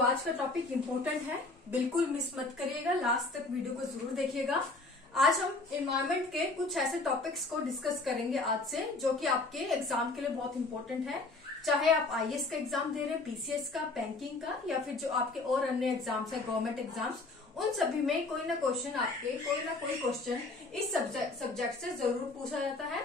आज का topic important है, बिल्कुल मिस मत करिएगा, लास्ट तक वीडियो को जरूर देखिएगा। आज हम एनवायरनमेंट के कुछ ऐसे टॉपिक्स को डिस्कस करेंगे आज से, जो कि आपके एग्जाम के लिए बहुत इंपॉर्टेंट है। चाहे आप आईएएस का एग्जाम दे रहे हैं, पीसीएस का, बैंकिंग का, या फिर जो आपके और अन्य एग्जाम्स है, गवर्नमेंट एग्जाम्स, उन सभी में कोई ना क्वेश्चन आपके कोई ना कोई क्वेश्चन इस सब्जेक्ट से जरूर पूछा जाता है।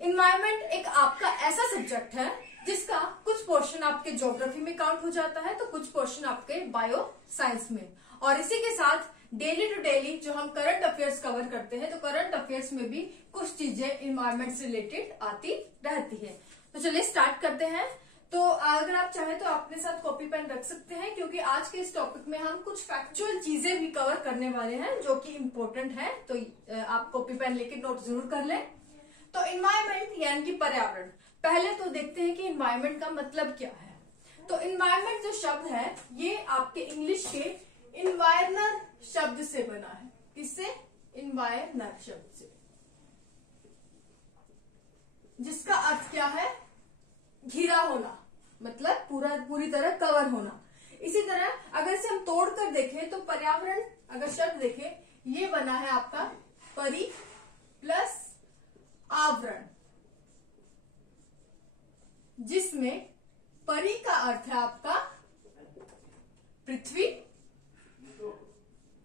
एनवायरनमेंट एक आपका ऐसा सब्जेक्ट है जिसका कुछ पोर्शन आपके ज्योग्राफी में काउंट हो जाता है, तो कुछ पोर्शन आपके बायो साइंस में, और इसी के साथ डेली टू डेली जो हम करंट अफेयर्स कवर करते हैं, तो करंट अफेयर्स में भी कुछ चीजें एनवायरनमेंट से रिलेटेड आती रहती है। तो चलिए स्टार्ट करते हैं। तो अगर आप चाहें तो अपने साथ कॉपी पेन रख सकते हैं, क्योंकि आज के इस टॉपिक में हम कुछ फैक्चुअल चीजें भी कवर करने वाले हैं जो कि इम्पोर्टेंट है। तो आप कॉपी पेन लेके नोट जरूर कर लें। तो एनवायरनमेंट यानी कि पर्यावरण, पहले तो देखते हैं कि एनवायरनमेंट का मतलब क्या है। तो एनवायरनमेंट जो शब्द है ये आपके इंग्लिश के इन्वायरनर शब्द से बना है। किससे? इन्वायरनर शब्द से, जिसका अर्थ क्या है? घिरा होना, मतलब पूरी तरह कवर होना। इसी तरह अगर इसे हम तोड़कर देखें तो पर्यावरण अगर शब्द देखें, ये बना है आपका परि प्लस आवरण, जिसमें परि का अर्थ है आपका पृथ्वी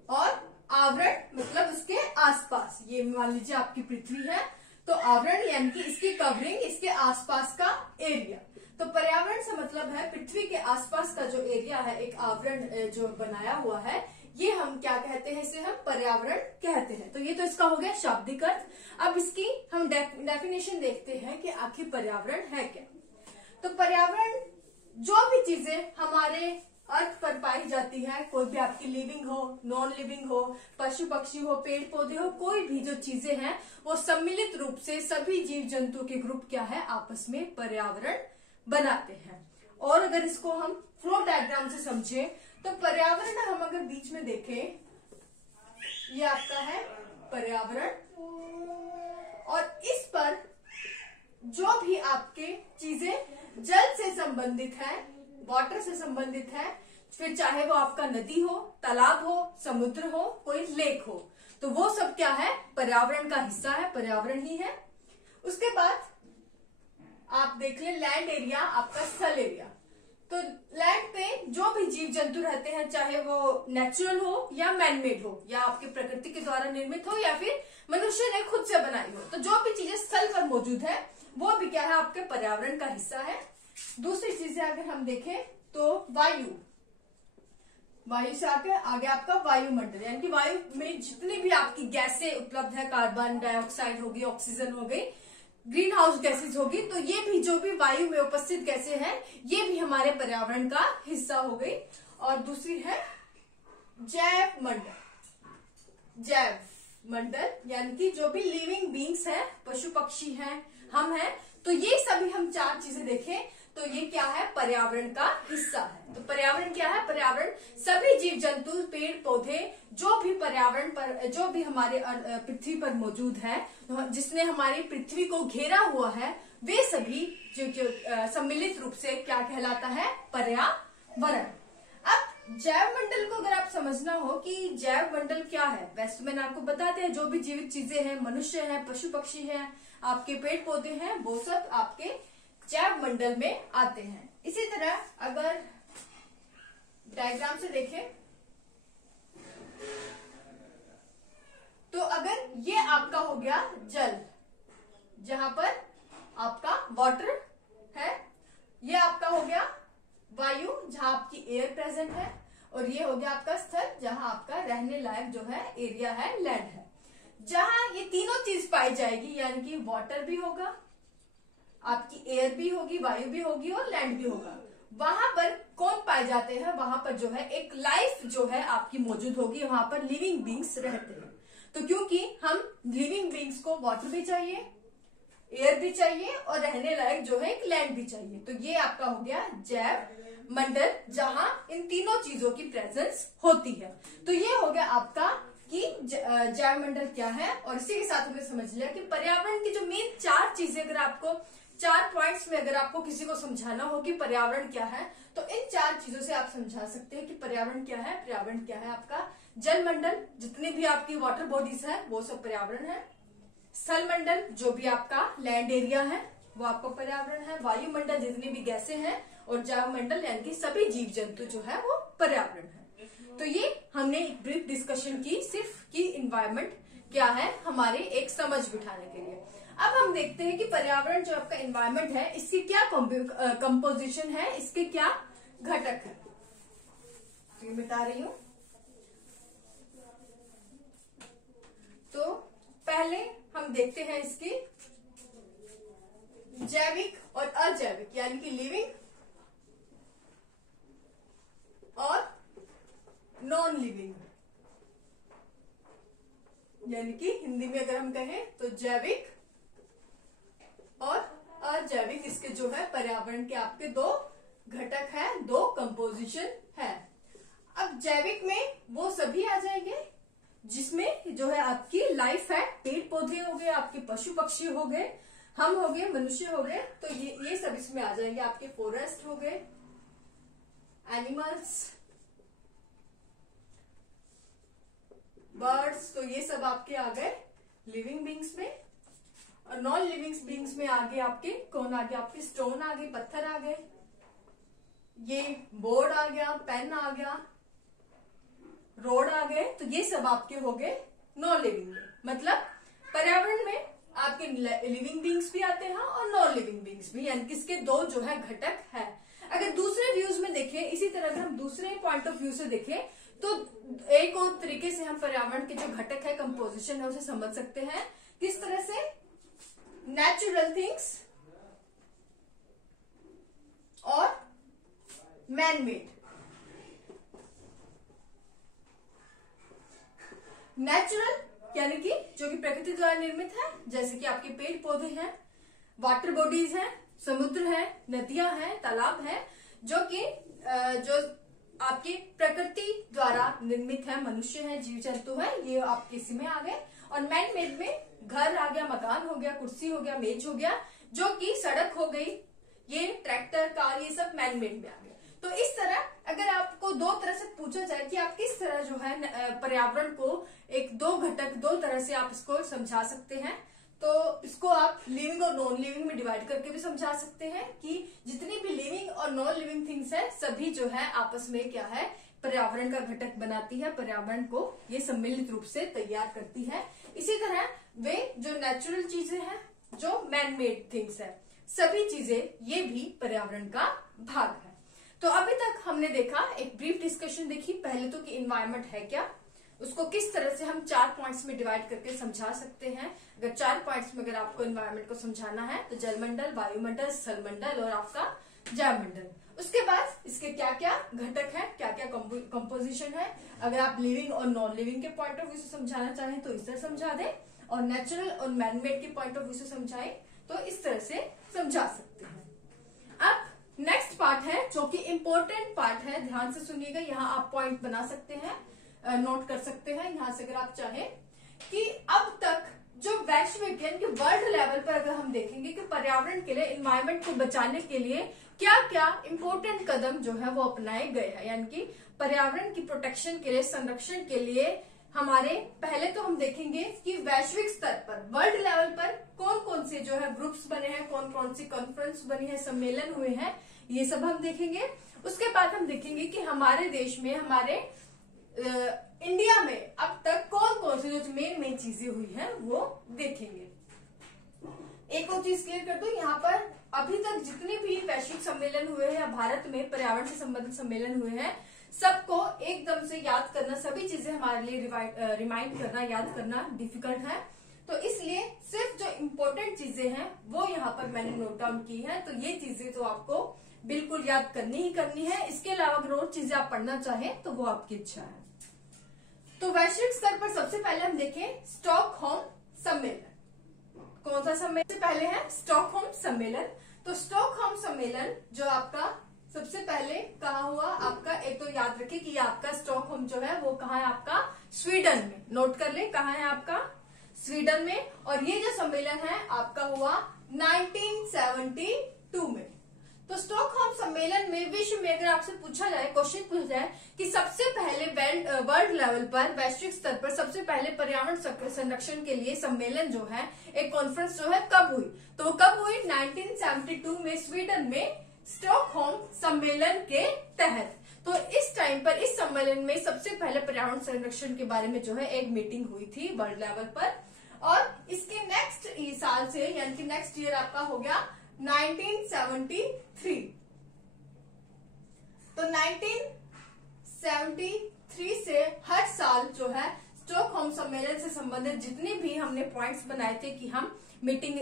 और आवरण मतलब उसके आसपास। ये मान लीजिए आपकी पृथ्वी है, तो आवरण यानी कि इसकी कवरिंग, इसके आसपास का एरिया। तो पर्यावरण से मतलब है पृथ्वी के आसपास का जो एरिया है, एक आवरण जो बनाया हुआ है, ये हम क्या कहते हैं? इसे हम पर्यावरण कहते हैं। तो ये तो इसका हो गया शाब्दिक अर्थ। अब इसकी हम डेफिनेशन देखते हैं कि आखिर पर्यावरण है क्या। तो पर्यावरण जो भी चीजें हमारे अर्थ पर पाई जाती है, कोई भी आपकी लिविंग हो, नॉन लिविंग हो, पशु पक्षी हो, पेड़ पौधे हो, कोई भी जो चीजें हैं वो सम्मिलित रूप से सभी जीव जंतु के ग्रुप क्या है? आपस में पर्यावरण बनाते हैं। और अगर इसको हम फ्लो डायग्राम से समझे तो पर्यावरण हम अगर बीच में देखें, ये आपका है पर्यावरण, और इस पर जो भी आपके चीजें जल से संबंधित है, वाटर से संबंधित है, फिर चाहे वो आपका नदी हो, तालाब हो, समुद्र हो, कोई लेक हो, तो वो सब क्या है? पर्यावरण का हिस्सा है, पर्यावरण ही है। उसके बाद आप देख ले लैंड एरिया, आपका स्थल एरिया। तो लैंड पे जो भी जीव जंतु रहते हैं, चाहे वो नेचुरल हो या मैनमेड हो, या आपके प्रकृति के द्वारा निर्मित हो, या फिर मनुष्य ने खुद से बनाई हो, तो जो भी चीजें स्थल पर मौजूद है वो भी क्या है? आपके पर्यावरण का हिस्सा है। दूसरी चीजें अगर हम देखें तो वायु से आगे आपका वायुमंडल, यानी कि वायु में जितनी भी आपकी गैसें उपलब्ध है, कार्बन डाइऑक्साइड होगी, ऑक्सीजन हो गई, ग्रीन हाउस गैसेज होगी, तो ये भी जो भी वायु में उपस्थित गैसें हैं ये भी हमारे पर्यावरण का हिस्सा हो गई। और दूसरी है जैव मंडल, यानी कि जो भी लिविंग बींग्स हैं, पशु पक्षी हैं, हम हैं, तो ये सभी हम चार चीजें देखें तो ये क्या है? पर्यावरण का हिस्सा है। तो पर्यावरण क्या है? पर्यावरण सभी जीव जंतु, पेड़ पौधे, जो भी पर्यावरण पर, जो भी हमारे पृथ्वी पर मौजूद है, जिसने हमारी पृथ्वी को घेरा हुआ है, वे सभी जो सम्मिलित रूप से क्या कहलाता है? पर्यावरण। अब जैव मंडल को अगर आप समझना हो कि जैव मंडल क्या है, वैसे मैंने आपको बताते हैं जो भी जीवित चीजें हैं, मनुष्य है, पशु पक्षी है, आपके पेड़ पौधे हैं, वो सब आपके जैव मंडल में आते हैं। इसी तरह अगर डायग्राम से देखें तो अगर ये आपका हो गया जल, जहां पर आपका वाटर है, ये आपका हो गया वायु जहां आपकी एयर प्रेजेंट है, और ये हो गया आपका स्थल जहां आपका रहने लायक जो है एरिया है, लैंड है। जहां ये तीनों चीज पाई जाएगी, यानी कि वाटर भी होगा, आपकी एयर भी होगी, वायु भी होगी, और लैंड भी होगा, वहां पर कौन पाए जाते हैं? वहां पर जो है एक लाइफ जो है आपकी मौजूद होगी, वहां पर लिविंग बींग्स रहते हैं। तो क्योंकि हम लिविंग बींग्स को वाटर भी चाहिए, एयर भी चाहिए, और रहने लायक जो है एक लैंड भी चाहिए, तो ये आपका हो गया जैव मंडल, जहां इन तीनों चीजों की प्रेजेंस होती है। तो ये हो गया आपका कि जैव मंडल क्या है। और इसी के साथ हमने समझ लिया कि पर्यावरण की जो मेन चार चीजें अगर आपको 4 पॉइंट्स में अगर आपको किसी को समझाना हो कि पर्यावरण क्या है, तो इन 4 चीजों से आप समझा सकते हैं कि पर्यावरण क्या है। पर्यावरण क्या है आपका जलमंडल, जितनी भी आपकी वाटर बॉडीज है वो सब पर्यावरण है। स्थलमंडल, जो भी आपका लैंड एरिया है वो आपका पर्यावरण है। वायुमंडल, जितनी भी गैसें हैं, और जैवमंडल यानी कि सभी जीव जंतु जो है वो पर्यावरण है। तो ये हमने एक ब्रीफ डिस्कशन की सिर्फ कि इन्वायरमेंट क्या है, हमारे एक समझ बिठाने के लिए। अब हम देखते हैं कि पर्यावरण जो आपका इन्वायरमेंट है इसकी क्या कंपोजिशन है, इसके क्या घटक है। तो ये बता रही हूं। तो पहले हम देखते हैं इसकी जैविक और अजैविक यानी कि लिविंग और नॉन लिविंग, यानी कि हिंदी में अगर हम कहें तो जैविक और अजैविक, इसके जो है पर्यावरण के आपके 2 घटक है, 2 कंपोजिशन है। अब जैविक में वो सभी आ जाएंगे जिसमें जो है आपकी लाइफ है, पेड़ पौधे हो गए, आपके पशु पक्षी हो गए, हम हो गए, मनुष्य हो गए, तो ये सब इसमें आ जाएंगे। आपके फॉरेस्ट हो गए, एनिमल्स, बर्ड्स, तो ये सब आपके आ गए लिविंग बींग्स में। और नॉन लिविंग बींग्स में आगे आपके कौन आ गया, आपके स्टोन आ गए, पत्थर आ गए, ये बोर्ड आ गया, पेन आ गया, रोड आ गए, तो ये सब आपके हो गए नॉन लिविंग में। मतलब पर्यावरण में आपके लिविंग बींग्स भी आते हैं और नॉन लिविंग बींग्स भी, यानी कि इसके 2 जो है घटक है। अगर दूसरे व्यूज में देखें, इसी तरह अगर हम दूसरे पॉइंट ऑफ व्यू से देखें तो एक और तरीके से हम पर्यावरण के जो घटक है, कंपोजिशन है, उसे समझ सकते हैं। किस तरह से? नेचुरल थिंग्स और मैन मेड। नेचुरल यानी कि जो कि प्रकृति द्वारा निर्मित है, जैसे कि आपके पेड़ पौधे हैं, वाटर बॉडीज हैं, समुद्र है, नदियां हैं, तालाब है, जो कि जो आपकी प्रकृति द्वारा निर्मित है, मनुष्य है, जीव जंतु है, ये आपके इसी में आ गए। और मैन मेड में घर आ गया, मकान हो गया, कुर्सी हो गया, मेज हो गया, जो कि सड़क हो गई, ये ट्रैक्टर, कार, ये सब मैन मेड में आ गए। तो इस तरह अगर आपको 2 तरह से पूछा जाए कि आप किस तरह जो है पर्यावरण को एक 2 घटक 2 तरह से आप इसको समझा सकते हैं, तो इसको आप लिविंग और नॉन लिविंग में डिवाइड करके भी समझा सकते हैं कि जितनी भी लिविंग और नॉन लिविंग थिंग्स है सभी जो है आपस में क्या है, पर्यावरण का घटक बनाती है, पर्यावरण को ये सम्मिलित रूप से तैयार करती है। इसी तरह वे जो नेचुरल चीजें हैं, जो मैन मेड थिंग्स है, सभी चीजें ये भी पर्यावरण का भाग है। तो अभी तक हमने देखा, एक ब्रीफ डिस्कशन देखी, पहले तो कि इन्वायरमेंट है क्या, उसको किस तरह से हम 4 पॉइंट्स में डिवाइड करके समझा सकते हैं। अगर 4 पॉइंट्स में अगर आपको इन्वायरमेंट को समझाना है तो जलमंडल, वायुमंडल, स्थलमंडल और आपका जैवमंडल। उसके बाद इसके क्या क्या घटक है, क्या क्या कंपोजिशन है। अगर आप लिविंग और नॉन लिविंग के पॉइंट ऑफ व्यू से समझाना चाहें तो इस तरह समझा दें, और नेचुरल और मैनमेड के पॉइंट ऑफ व्यू से समझाएं तो इस तरह से समझा सकते हैं। अब नेक्स्ट पार्ट है जो कि इम्पोर्टेंट पार्ट है, ध्यान से सुनिएगा, यहाँ आप पॉइंट बना सकते हैं, नोट कर सकते हैं यहां से अगर आप चाहें, कि अब तक जो वैश्विक यानी कि वर्ल्ड लेवल पर अगर हम देखेंगे कि पर्यावरण के लिए, इन्वायरमेंट को बचाने के लिए क्या क्या इम्पोर्टेंट कदम जो है वो अपनाए गए हैं, यानी कि पर्यावरण की प्रोटेक्शन के लिए, संरक्षण के लिए हमारे, पहले तो हम देखेंगे कि वैश्विक स्तर पर, वर्ल्ड लेवल पर कौन कौन से जो है ग्रुप्स बने हैं, कौन कौन सी कॉन्फ्रेंस बनी है, सम्मेलन हुए हैं, ये सब हम देखेंगे। उसके बाद हम देखेंगे कि हमारे देश में, हमारे इंडिया में अब तक कौन कौन सी जो मेन चीजें हुई हैं वो देखेंगे। एक और चीज क्लियर कर दूं, यहाँ पर अभी तक जितने भी वैश्विक सम्मेलन हुए हैं या भारत में पर्यावरण से संबंधित सम्मेलन हुए हैं, सबको एकदम से याद करना, सभी चीजें हमारे लिए रिमाइंड करना, याद करना डिफिकल्ट है। तो इसलिए सिर्फ जो इम्पोर्टेंट चीजें हैं वो यहाँ पर मैंने नोट डाउन की है। तो ये चीजें तो आपको बिल्कुल याद करनी ही करनी है। इसके अलावा अगर और चीजें आप पढ़ना चाहें तो वो आपकी इच्छा है। तो वैश्विक स्तर पर सबसे पहले हम देखें स्टॉकहोम सम्मेलन। कौन सा सम्मेलन? सबसे पहले है स्टॉकहोम सम्मेलन। तो स्टॉकहोम सम्मेलन जो आपका सबसे पहले कहाँ हुआ आपका, एक तो याद रखिए कि आपका स्टॉकहोम जो है वो कहाँ है आपका, स्वीडन में। नोट कर ले कहाँ है आपका, स्वीडन में। और ये जो सम्मेलन है आपका हुआ 1972 में। तो स्टॉकहोम सम्मेलन में विश्व में अगर आपसे पूछा जाए, क्वेश्चन पूछा जाए कि सबसे पहले वर्ल्ड लेवल पर, वैश्विक स्तर पर सबसे पहले पर्यावरण संरक्षण के लिए सम्मेलन जो है, एक कॉन्फ्रेंस जो है, कब हुई, तो वो कब हुई? 1972 में स्वीडन में स्टॉकहोम सम्मेलन के तहत। तो इस टाइम पर इस सम्मेलन में सबसे पहले पर्यावरण संरक्षण के बारे में जो है एक मीटिंग हुई थी वर्ल्ड लेवल पर। और इसके नेक्स्ट साल से, यानी कि नेक्स्ट ईयर आपका हो गया 1973। तो 1973 से हर साल जो है स्टॉकहोम सम्मेलन से संबंधित जितने भी हमने पॉइंट्स बनाए थे कि हम मीटिंग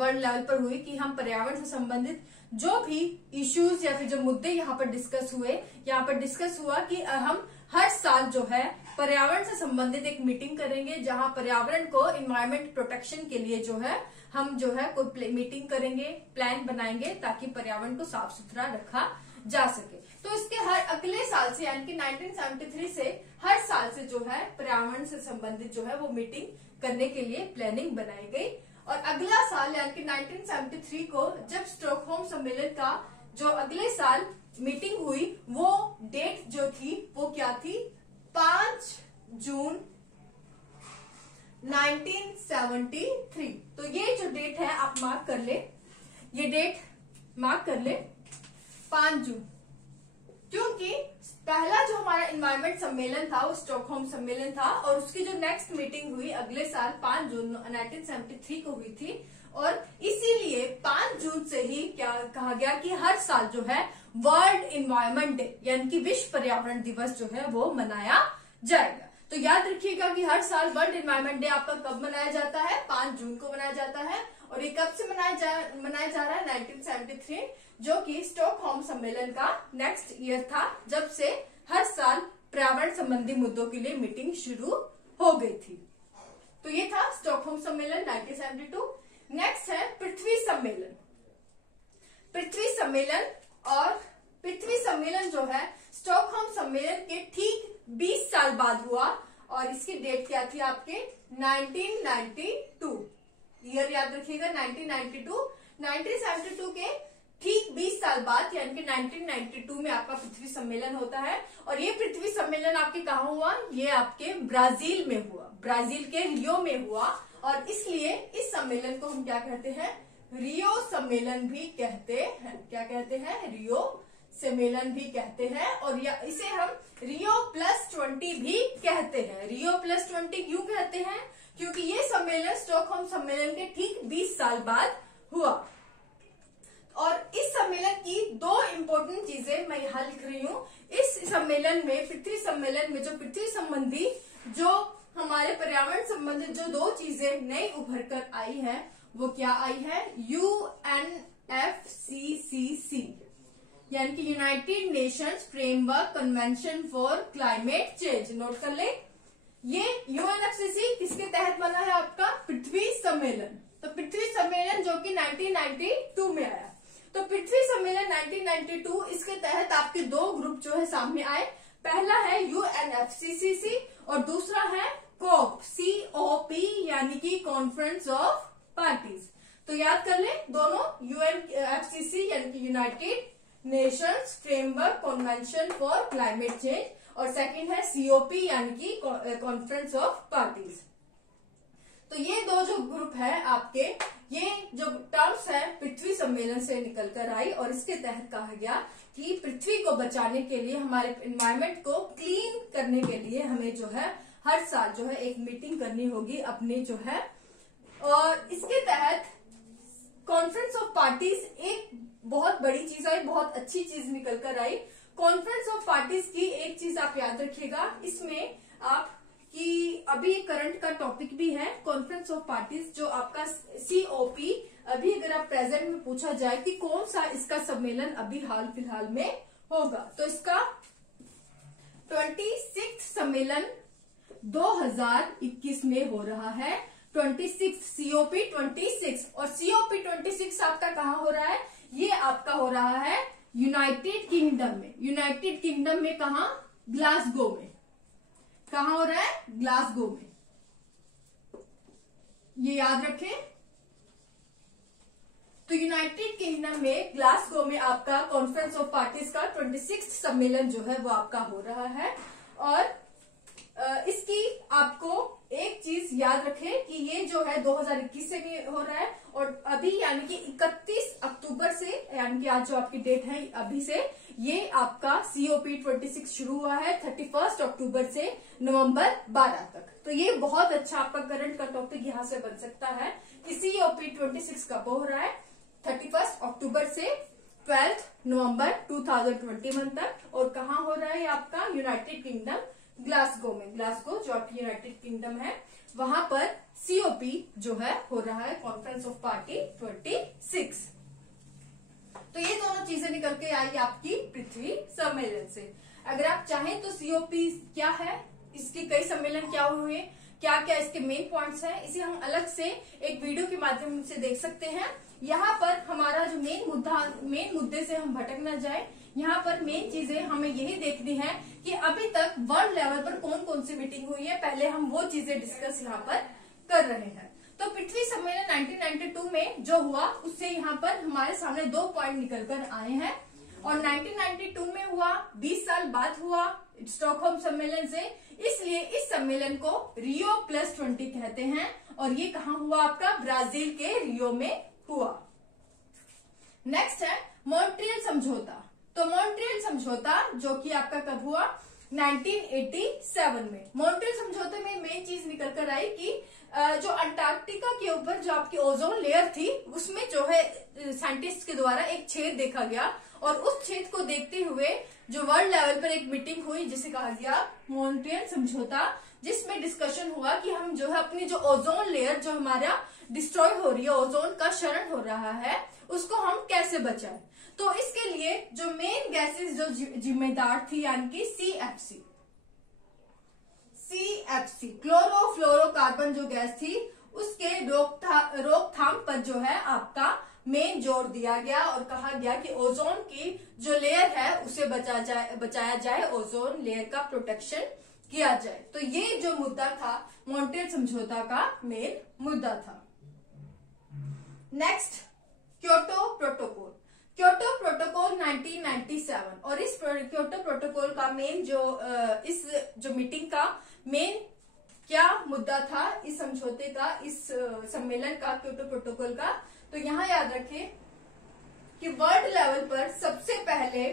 वर्ल्ड लेवल पर हुई कि हम पर्यावरण से संबंधित जो भी इश्यूज या फिर जो मुद्दे यहाँ पर डिस्कस हुए, यहाँ पर डिस्कस हुआ कि हम हर साल जो है पर्यावरण से संबंधित एक मीटिंग करेंगे, जहां पर्यावरण को एनवायरमेंट प्रोटेक्शन के लिए जो है हम जो है कोई मीटिंग करेंगे, प्लान बनाएंगे ताकि पर्यावरण को साफ सुथरा रखा जा सके। तो इसके हर अगले साल से, यानी कि 1973 से हर साल से जो है पर्यावरण से संबंधित जो है वो मीटिंग करने के लिए प्लानिंग बनाई गई। और अगला साल यानी कि 1973 को जब स्टॉकहोम सम्मेलन का जो अगले साल मीटिंग हुई, वो डेट जो थी वो क्या थी? 5 जून 1973। तो ये जो डेट है आप मार्क कर ले, ये डेट मार्क कर ले, 5 जून, क्योंकि पहला जो हमारा एनवायरमेंट सम्मेलन था वो स्टॉकहोम सम्मेलन था और उसकी जो नेक्स्ट मीटिंग हुई अगले साल 5 जून 1973 को हुई थी। और इसीलिए 5 जून से ही क्या कहा गया कि हर साल जो है वर्ल्ड एनवायरमेंट डे, यानी कि विश्व पर्यावरण दिवस जो है वो मनाया जाएगा। तो याद रखिएगा कि हर साल वर्ल्ड एनवायरमेंट डे आपका कब मनाया जाता है? 5 जून को मनाया जाता है। और ये कब से मनाया जा रहा है? 1973, जो कि स्टॉकहोम सम्मेलन का नेक्स्ट ईयर था, जब से हर साल पर्यावरण संबंधी मुद्दों के लिए मीटिंग शुरू हो गई थी। तो ये था स्टॉकहोम सम्मेलन 1972। नेक्स्ट है पृथ्वी सम्मेलन। पृथ्वी सम्मेलन, और पृथ्वी सम्मेलन जो है स्टॉकहोम सम्मेलन के ठीक 20 साल बाद हुआ और इसकी डेट क्या थी आपके? 1992। ईयर याद रखिएगा 1992। 1972 के ठीक 20 साल बाद यानी कि 1992 में आपका पृथ्वी सम्मेलन होता है। और ये पृथ्वी सम्मेलन आपके कहाँ हुआ? ये आपके ब्राजील में हुआ, ब्राजील के रियो में हुआ। और इसलिए इस सम्मेलन को हम क्या कहते हैं? रियो सम्मेलन भी कहते हैं। क्या कहते हैं? रियो सम्मेलन भी कहते हैं। और इसे हम रियो +20 भी कहते हैं। रियो +20 क्यों कहते हैं? क्योंकि ये सम्मेलन स्टॉकहोम सम्मेलन के ठीक 20 साल बाद हुआ। और इस सम्मेलन की 2 इम्पोर्टेंट चीजें मैं यहाँ लिख रही हूँ। इस सम्मेलन में, पृथ्वी सम्मेलन में, जो पृथ्वी संबंधी, जो हमारे पर्यावरण संबंधित जो 2 चीजें नई उभर कर आई है, वो क्या आई है? UNFCCC, यानी कि United Nations framework convention for climate change. Note कर ले, ये UNFCCC किसके तहत बना है? आपका पृथ्वी सम्मेलन। तो पृथ्वी सम्मेलन जो कि 1992 में आया। तो पृथ्वी सम्मेलन 1992, इसके तहत आपके 2 ग्रुप जो है सामने आए। पहला है UNFCCC और दूसरा है COP, यानी कि कॉन्फ्रेंस ऑफ पार्टीज। तो याद कर ले दोनों, UNFCCC यानी कि United Nations framework convention for climate change, और सेकंड है COP यानी कि कॉन्फ्रेंस ऑफ पार्टीज। तो ये 2 जो ग्रुप है आपके, ये जो टर्म्स है पृथ्वी सम्मेलन से निकल कर आई। और इसके तहत कहा गया कि पृथ्वी को बचाने के लिए, हमारे एनवायरमेंट को क्लीन करने के लिए हमें जो है हर साल जो है एक मीटिंग करनी होगी अपने जो है। और इसके तहत कॉन्फ्रेंस ऑफ पार्टीज एक बहुत बड़ी चीज आई, बहुत अच्छी चीज निकल कर आई। कॉन्फ्रेंस ऑफ पार्टीज की एक चीज आप याद रखिएगा, इसमें आप कि अभी करंट का टॉपिक भी है कॉन्फ्रेंस ऑफ पार्टीज, जो आपका COP। अभी अगर आप प्रेजेंट में पूछा जाए कि कौन सा इसका सम्मेलन अभी हाल फिलहाल में होगा, तो इसका 26 सम्मेलन 2021 में हो रहा है। 26 COP 26, और COP 26 आपका कहाँ हो रहा है? ये आपका हो रहा है यूनाइटेड किंगडम में। यूनाइटेड किंगडम में कहाँ? ग्लासगो में। कहाँ हो रहा है? ग्लासगो में। ये याद रखें। तो यूनाइटेड किंगडम में ग्लासगो में आपका कॉन्फ्रेंस ऑफ पार्टीज का 26वां सम्मेलन जो है वो आपका हो रहा है। और इसकी आपको एक चीज याद रखें कि ये जो है 2021 से भी हो रहा है, और अभी यानी कि 31 अक्टूबर से, यानी कि आज जो आपकी डेट है अभी से, ये आपका COP26 शुरू हुआ है 31 अक्टूबर से नवंबर 12 तक। तो ये बहुत अच्छा आपका करंट का टॉपिक यहाँ से बन सकता है कि COP26 कब हो रहा है, 31 अक्टूबर से 12 नवंबर 2021 तक, और कहाँ हो रहा है आपका यूनाइटेड किंगडम ग्लासगो में। ग्लासगो जो आपकी यूनाइटेड किंगडम है वहां पर COP जो है हो रहा है, कॉन्फ्रेंस ऑफ पार्टी 26। तो ये दोनों चीजें निकल के आई आपकी पृथ्वी सम्मेलन से। अगर आप चाहें तो COP क्या है, इसके कई सम्मेलन क्या हुए, क्या क्या इसके मेन पॉइंट्स हैं, इसे हम अलग से एक वीडियो के माध्यम से देख सकते हैं। यहाँ पर हमारा जो मेन मुद्दे से हम भटक न जाए, यहाँ पर मेन चीजें हमें यही देखनी है कि अभी तक वर्ल्ड लेवल पर कौन कौन सी मीटिंग हुई है, पहले हम वो चीजें डिस्कस यहाँ पर कर रहे हैं। तो पृथ्वी सम्मेलन 1992 में जो हुआ उससे यहाँ पर हमारे सामने 2 पॉइंट निकल कर आए हैं। और 1992 में हुआ, 20 साल बाद हुआ स्टॉकहोम सम्मेलन से, इसलिए इस सम्मेलन को Rio+20 कहते हैं। और ये कहाँ हुआ आपका, ब्राजील के रियो में हुआ। नेक्स्ट है मॉन्ट्रियल समझौता। तो मॉन्ट्रियल समझौता जो कि आपका कब हुआ, 1987 में। मॉन्ट्रियल समझौते में मेन चीज निकल कर आई कि जो अंटार्कटिका के ऊपर जो आपकी ओजोन लेयर थी उसमें जो है साइंटिस्ट के द्वारा एक छेद देखा गया, और उस छेद को देखते हुए जो वर्ल्ड लेवल पर एक मीटिंग हुई जिसे कहा गया मॉन्ट्रियल समझौता, जिसमें डिस्कशन हुआ कि हम जो है अपनी जो ओजोन लेयर जो हमारा डिस्ट्रॉय हो रही है, ओजोन का क्षरण हो रहा है, उसको हम कैसे बचाएं। तो इसके लिए जो मेन गैसेस जो जिम्मेदार थी यानी कि CFC क्लोरोफ्लोरोकार्बन जो गैस थी उसके रोकथाम पर जो है आपका मेन जोर दिया गया, और कहा गया कि ओजोन की जो लेयर है उसे बचाया जाए, ओजोन लेयर का प्रोटेक्शन किया जाए। तो ये जो मुद्दा था मॉन्ट्रियल समझौता का मेन मुद्दा था। Next Kyoto protocol. Kyoto protocol 1997, और इस क्योटो प्रोटोकॉल का मेन इस जो मीटिंग का मेन क्या मुद्दा था इस समझौते का, इस सम्मेलन का, क्योटो प्रोटोकॉल का। तो यहाँ याद रखें कि वर्ल्ड लेवल पर सबसे पहले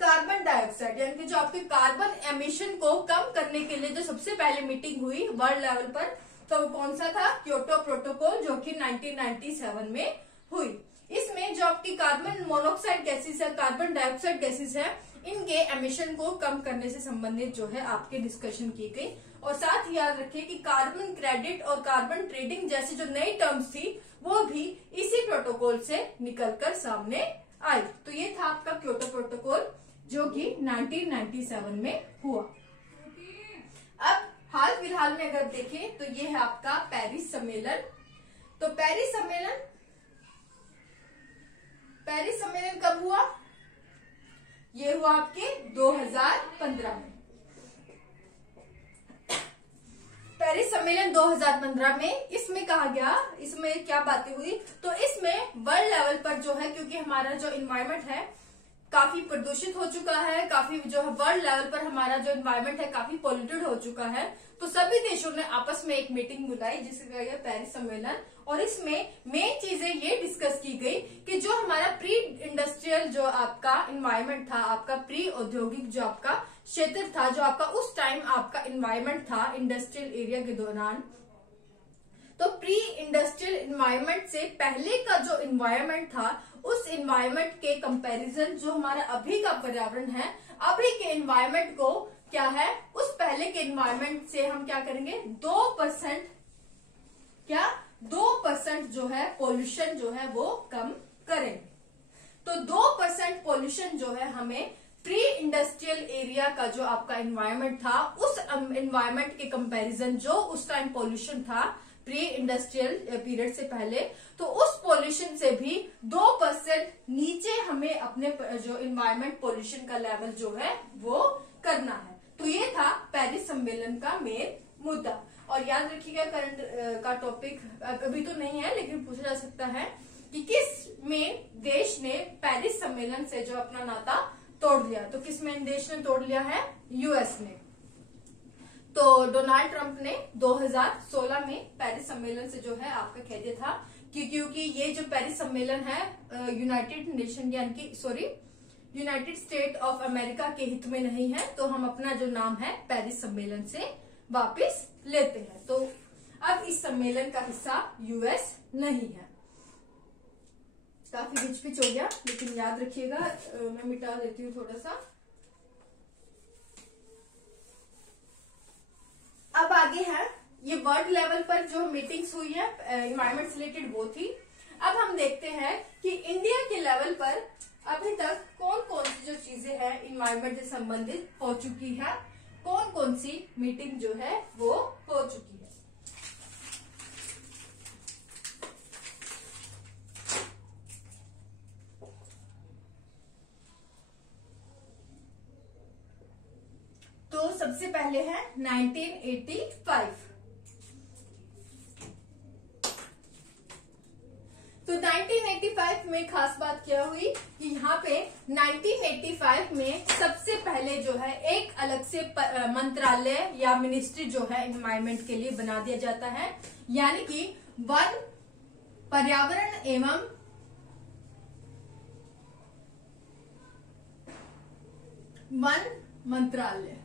कार्बन डाइऑक्साइड यानी कि जो आपके कार्बन एमिशन को कम करने के लिए जो सबसे पहले मीटिंग हुई वर्ल्ड लेवल पर, तो वो कौन सा था, क्योटो प्रोटोकॉल, जो कि 1997 में हुई। इसमें जो आपकी कार्बन मोनोऑक्साइड गैसेस है, कार्बन डाइऑक्साइड गैसेस है, इनके एमिशन को कम करने से संबंधित जो है आपके डिस्कशन की गई। और साथ ही याद रखिए कि कार्बन क्रेडिट और कार्बन ट्रेडिंग जैसी जो नई टर्म्स थी वो भी इसी प्रोटोकॉल से निकलकर सामने आई। तो ये था आपका क्योटो प्रोटोकॉल जो कि 1997 में हुआ। अब हाल फिलहाल में अगर देखें तो ये है आपका पेरिस सम्मेलन। तो पेरिस सम्मेलन कब हुआ, ये हुआ आपके 2015 में। पेरिस सम्मेलन 2015 में, इसमें कहा गया, इसमें क्या बातें हुई, तो इसमें वर्ल्ड लेवल पर जो है, क्योंकि हमारा जो इन्वायरमेंट है काफी प्रदूषित हो चुका है, काफी जो है वर्ल्ड लेवल पर हमारा जो इन्वायरमेंट है काफी पॉल्यूटेड हो चुका है, तो सभी देशों ने आपस में एक मीटिंग बुलाई जिसे कहा गया पेरिस सम्मेलन। और इसमें मेन चीजें ये डिस्कस की गई कि जो हमारा प्री इंडस्ट्रियल जो आपका इन्वायरमेंट था, आपका प्री औद्योगिक जो आपका क्षेत्र था, जो आपका उस टाइम आपका इन्वायरमेंट था इंडस्ट्रियल एरिया के दौरान, तो प्री इंडस्ट्रियल इन्वायरमेंट से पहले का जो इन्वायरमेंट था उस इन्वायरमेंट के कंपैरिजन जो हमारा अभी का पर्यावरण है, अभी के इन्वायरमेंट को क्या है, उस पहले के इन्वायरमेंट से हम क्या करेंगे, 2% जो है पोल्यूशन जो है वो कम करेंगे। तो 2% पोल्यूशन जो है हमें प्री इंडस्ट्रियल एरिया का जो आपका इन्वायरमेंट था उस इन्वायरमेंट के कंपैरिजन जो उस टाइम पोल्यूशन था प्री इंडस्ट्रियल पीरियड से पहले, तो उस पोल्यूशन से भी 2% नीचे हमें अपने जो इन्वायरमेंट पोल्यूशन का लेवल जो है वो करना है। तो ये था पेरिस सम्मेलन का मेन मुद्दा। और याद रखिएगा करंट का टॉपिक अभी तो नहीं है लेकिन पूछा जा सकता है कि किस मेन देश ने पेरिस सम्मेलन से जो अपना नाता तोड़ लिया। तो किस मेन देश ने तोड़ लिया है? यूएस ने। तो डोनाल्ड ट्रंप ने 2016 में पेरिस सम्मेलन से जो है आपका कह दिया था कि क्योंकि ये जो पेरिस सम्मेलन है यूनाइटेड नेशन यानी कि यूनाइटेड स्टेट ऑफ अमेरिका के हित में नहीं है, तो हम अपना जो नाम है पेरिस सम्मेलन से वापस लेते हैं। तो अब इस सम्मेलन का हिस्सा यूएस नहीं है। काफी घिच पिच हो गया, लेकिन याद रखिएगा, मैं मिटा देती हूँ थोड़ा सा। अब आगे है ये वर्ल्ड लेवल पर जो मीटिंग्स हुई है एनवायरमेंट से रिलेटेड वो थी। अब हम देखते हैं कि इंडिया के लेवल पर अभी तक कौन कौन सी जो चीजें हैं एनवायरमेंट से संबंधित हो चुकी है, कौन कौन सी मीटिंग जो है वो हो चुकी है। तो सबसे पहले है 1985। तो 1985 में खास बात क्या हुई कि यहाँ पे 1985 में सबसे पहले जो है एक अलग से मंत्रालय या मिनिस्ट्री जो है एनवायरमेंट के लिए बना दिया जाता है, यानी कि वन पर्यावरण एवं वन मंत्रालय।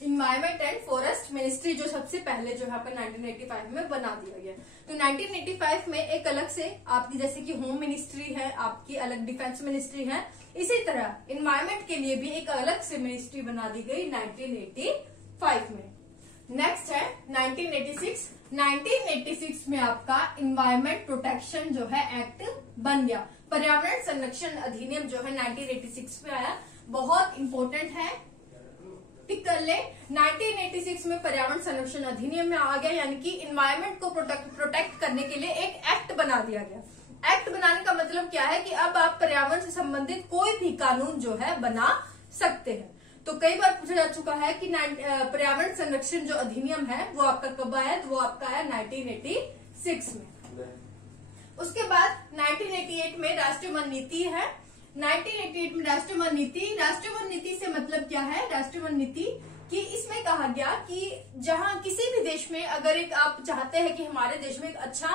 इन्वायरमेंट एंड फॉरेस्ट मिनिस्ट्री जो सबसे पहले जो है पर 1985 में बना दिया गया। तो 1985 में एक अलग से आपकी जैसे कि होम मिनिस्ट्री है, आपकी अलग डिफेंस मिनिस्ट्री है, इसी तरह इन्वायरमेंट के लिए भी एक अलग से मिनिस्ट्री बना दी गई 1985 में। नेक्स्ट है 1986। 1986 में आपका इन्वायरमेंट प्रोटेक्शन जो है एक्ट बन गया। पर्यावरण संरक्षण अधिनियम जो है 1986 में आया, बहुत इंपॉर्टेंट है, टिक कर ले। 1986 में पर्यावरण संरक्षण अधिनियम में आ गया, यानी कि इन्वायरमेंट को प्रोटेक्ट करने के लिए एक एक्ट बना दिया गया। एक्ट बनाने का मतलब क्या है कि अब आप पर्यावरण से संबंधित कोई भी कानून जो है बना सकते हैं। तो कई बार पूछा जा चुका है कि पर्यावरण संरक्षण जो अधिनियम है वो आपका कब आया, तो वो आपका आया 1986 में। उसके बाद 1988 में राष्ट्रीय वन नीति है। 1988 में राष्ट्रीय वन नीति से मतलब क्या है? राष्ट्रीय वन नीति कि इसमें कहा गया कि जहां किसी भी देश में अगर एक आप चाहते हैं कि हमारे देश में एक अच्छा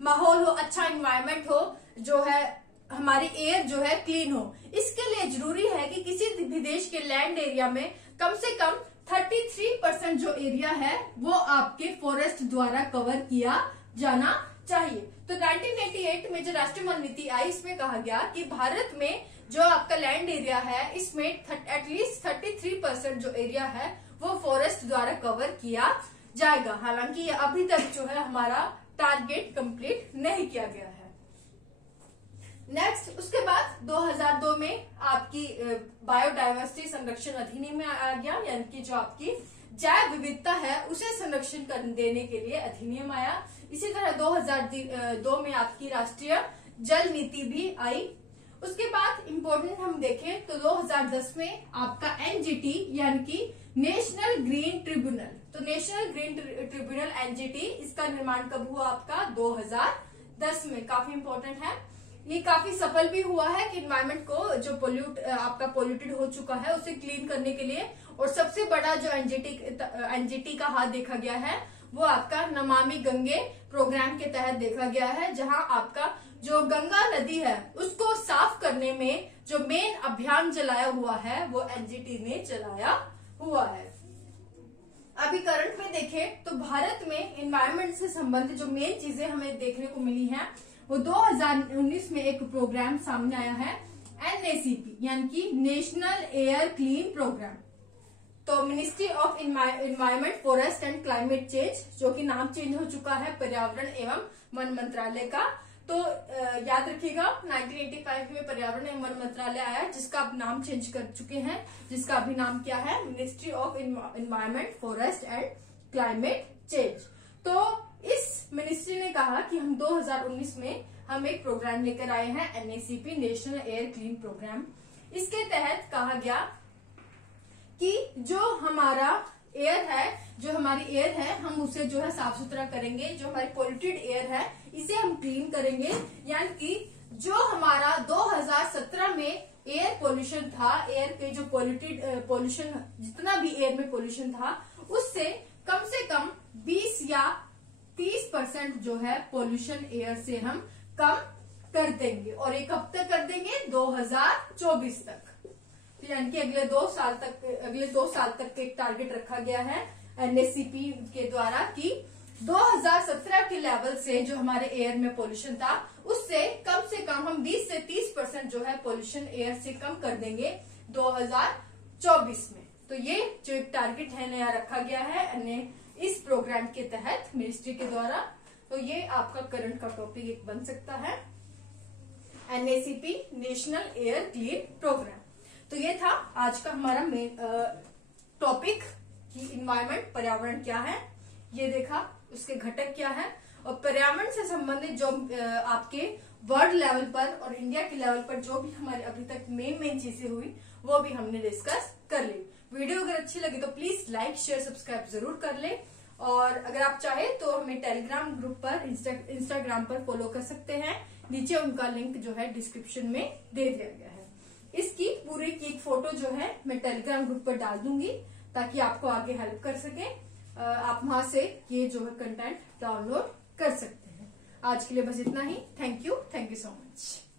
माहौल हो, अच्छा एनवायरनमेंट हो, जो है हमारी एयर जो है क्लीन हो, इसके लिए जरूरी है कि किसी भी देश के लैंड एरिया में कम से कम 33% जो एरिया है वो आपके फॉरेस्ट द्वारा कवर किया जाना चाहिए। तो 1988 में जो राष्ट्रीय वन नीति आई, इसमें कहा गया कि भारत में जो आपका लैंड एरिया है इसमें एटलीस्ट 33% जो एरिया है वो फॉरेस्ट द्वारा कवर किया जाएगा। हालांकि ये अभी तक जो है हमारा टारगेट कंप्लीट नहीं किया गया है। नेक्स्ट उसके बाद 2002 में आपकी बायोडायवर्सिटी संरक्षण अधिनियम में आ गया, यानी कि जो आपकी जैव विविधता है उसे संरक्षण देने के लिए अधिनियम आया। इसी तरह 2002 में आपकी राष्ट्रीय जल नीति भी आई। उसके बाद इम्पोर्टेंट हम देखें तो 2010 में आपका एनजीटी यानी कि नेशनल ग्रीन ट्रिब्यूनल, तो नेशनल ग्रीन ट्रिब्यूनल एनजीटी, इसका निर्माण कब हुआ? आपका 2010 में। काफी इम्पोर्टेंट है, ये काफी सफल भी हुआ है कि एनवायरमेंट को जो आपका पोल्यूटेड हो चुका है उसे क्लीन करने के लिए। और सबसे बड़ा जो एनजीटी का हाथ देखा गया है वो आपका नमामि गंगे प्रोग्राम के तहत देखा गया है, जहां आपका जो गंगा नदी है उसको साफ करने में जो मेन अभियान चलाया हुआ है वो एनजीटी ने चलाया हुआ है। अभी करंट में देखें तो भारत में एनवायरमेंट से संबंधित जो मेन चीजें हमें देखने को मिली हैं वो 2019 में एक प्रोग्राम सामने आया है, एनएसीपी यानी कि नेशनल एयर क्लीन प्रोग्राम। तो ministry of environment forest and climate change, जो कि नाम चेंज हो चुका है पर्यावरण एवं वन मंत्रालय का। तो याद रखिएगा 1985 में पर्यावरण एवं वन मंत्रालय आया, जिसका अब नाम चेंज कर चुके हैं, जिसका अभी नाम क्या है? Ministry of environment forest and climate change. तो इस मिनिस्ट्री ने कहा कि हम 2019 में हम एक प्रोग्राम लेकर आए हैं, NAACP national air clean programme. इसके तहत कहा गया कि जो हमारा एयर है, जो हमारी एयर है, हम उसे जो है साफ सुथरा करेंगे। जो हमारी पोल्यूटेड एयर है इसे हम क्लीन करेंगे, यानी कि जो हमारा 2017 में एयर पोल्यूशन था, एयर के जो पोल्यूशन जितना भी एयर में पोल्यूशन था उससे कम से कम 20 या 30% जो है पोल्यूशन एयर से हम कम कर देंगे। और ये कब तक कर देंगे? 2024 तक। तो यानी कि अगले 2 साल तक एक टारगेट रखा गया है NACP के द्वारा कि 2017 के लेवल से जो हमारे एयर में पोल्यूशन था उससे कम हम 20 से 30% जो है पोल्यूशन एयर से कम कर देंगे 2024 में। तो ये जो एक टारगेट है नया रखा गया है इस प्रोग्राम के तहत मिनिस्ट्री के द्वारा। तो ये आपका करंट का टॉपिक एक बन सकता है, NACP national air clean programme. तो ये था आज का हमारा मेन टॉपिक कि इन्वायरमेंट पर्यावरण क्या है, ये देखा उसके घटक क्या है, और पर्यावरण से संबंधित जो आपके वर्ल्ड लेवल पर और इंडिया के लेवल पर जो भी हमारे अभी तक मेन चीजें हुई वो भी हमने डिस्कस कर ली। वीडियो अगर अच्छी लगी तो प्लीज लाइक शेयर सब्सक्राइब जरूर कर ले, और अगर आप चाहे तो हमें टेलीग्राम ग्रुप पर इंस्टाग्राम पर फॉलो कर सकते हैं। नीचे उनका लिंक जो है डिस्क्रिप्शन में दे दिया गया है। इसकी पूरी की एक फोटो जो है मैं टेलीग्राम ग्रुप पर डाल दूंगी ताकि आपको आगे हेल्प कर सके। आप वहां से ये जो है कंटेंट डाउनलोड कर सकते हैं। आज के लिए बस इतना ही। Thank you so much.